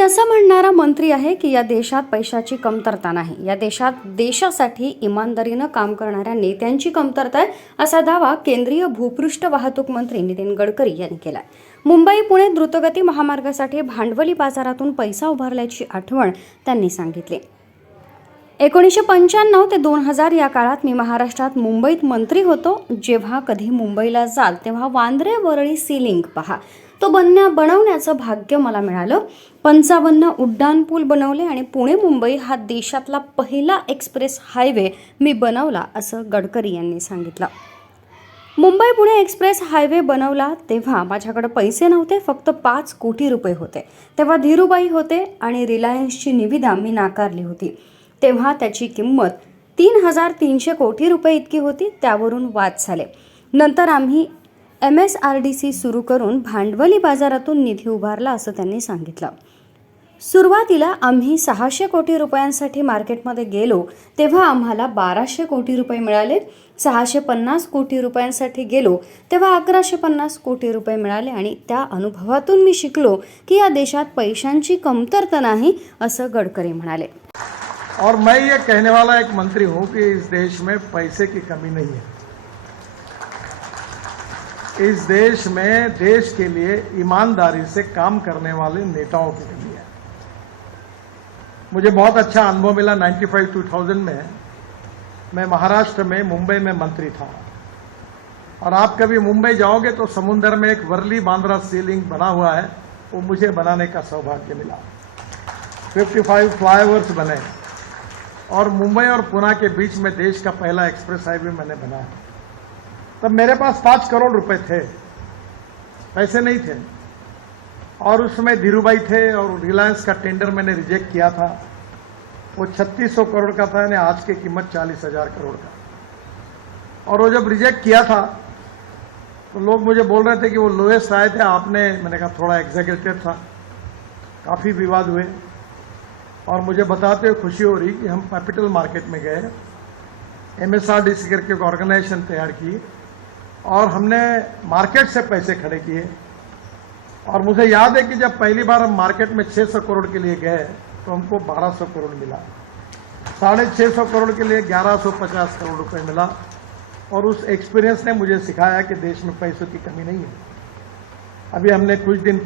असं म्हणणारा मंत्री आहे की या देशात पैशाची कमतरता नाही. या देशात देशासाठी इमानदारीनं काम करणाऱ्या नेत्यांची कमतरता आहे असा दावा केंद्रीय भूपृष्ठ वाहतूक मंत्री नितीन गडकरी यांनी केला मुंबई पुणे द्रुतगती महामार्गासाठी भांडवली बाजारातून पैसा उभारल्याची आठवण त्यांनी सांगितली. एकोणीसशे पंच्याण्णव ते दोन हजार या काळात मी महाराष्ट्रात मुंबईत मंत्री होतो. जेव्हा कधी मुंबईला जाल तेव्हा वांद्रे वरळी सी लिंक पहा. तो बनण्या बनवण्याचं भाग्य मला मिळालं. पंचावन्न उड्डाणपूल बनवले आणि पुणे मुंबई हा देशातला पहिला एक्सप्रेस हायवे मी बनवला असं गडकरी यांनी सांगितलं. मुंबई पुणे एक्सप्रेस हायवे बनवला तेव्हा माझ्याकडे पैसे नव्हते फक्त पाच कोटी रुपये होते. तेव्हा धीरूबाई होते आणि रिलायन्सची निविदा मी नाकारली होती. तेव्हा त्याची किंमत तीन हजार तीनशे कोटी रुपये इतकी होती त्यावरून वाद झाले. नंतर आम्ही M S R D C सुरू करून भांडवली बाजारातून निधी उभारला असं त्यांनी सांगितलं. सुरुवातीला आम्ही सहाशे कोटी रुपयांसाठी मार्केटमध्ये गेलो तेव्हा आम्हाला बाराशे कोटी रुपये मिळाले सहाशे पन्नास कोटी रुपयांसाठी गेलो तेव्हा अकराशे पन्नास कोटी रुपये मिळाले आणि त्या अनुभवातून मी शिकलो की या देशात पैशांची कमतरता नाही असं गडकरी म्हणाले. और मैं ये कहने वाला एक मंत्री हूँ कि इस देश में पैसे की कमी नहीं है। इस देश में, देश के लिए ईमानदारी से काम करने वाले नेताओं के लिए। मुझे बहुत अच्छा अनुभव मिला 95 2000 में। मैं महाराष्ट्र में, मुंबई में मंत्री था। और आप कभी मुंबई जाओगे तो समुन्द्र में एक वर्ली बांद्रा सीलिंग बना हुआ है, वो मुझे बनाने का सौभाग्य मिला। 55 फ्लाईओवर्स बने। और मुंबई और पुणे के बीच में देश का पहला एक्सप्रेस हाईवे मैंने बनाया तब मेरे पास पाँच करोड़ रुपए थे। पैसे नहीं थे। और उस समय धीरूभाई थे और रिलायंस का टेंडर मैंने रिजेक्ट किया था। वो छत्तीस सौ करोड़ का था, यानी आज की कीमत चालीस हज़ार करोड़ का। और वो जब रिजेक्ट किया था तो लोग मुझे बोल रहे थे कि वो लोएस्ट आए थे, आपने, मैंने कहा थोड़ा एग्जीक्यूटिव था। काफ़ी विवाद हुए। और मुझे बताते हुए खुशी हो रही कि हम कैपिटल मार्केट में गए। एमएसआरडीसी करके एक ऑर्गेनाइजेशन तैयार की और हमने मार्केट से पैसे खड़े किए। और मुझे याद है कि जब पहली बार हम मार्केट में 600 करोड़ के लिए गए तो हमको 1200 करोड़ मिला। साढ़े छः करोड़ के लिए 1150 करोड़ रुपए मिला। और उस एक्सपीरियंस ने मुझे सिखाया कि देश में पैसों की कमी नहीं है। अभी हमने कुछ दिन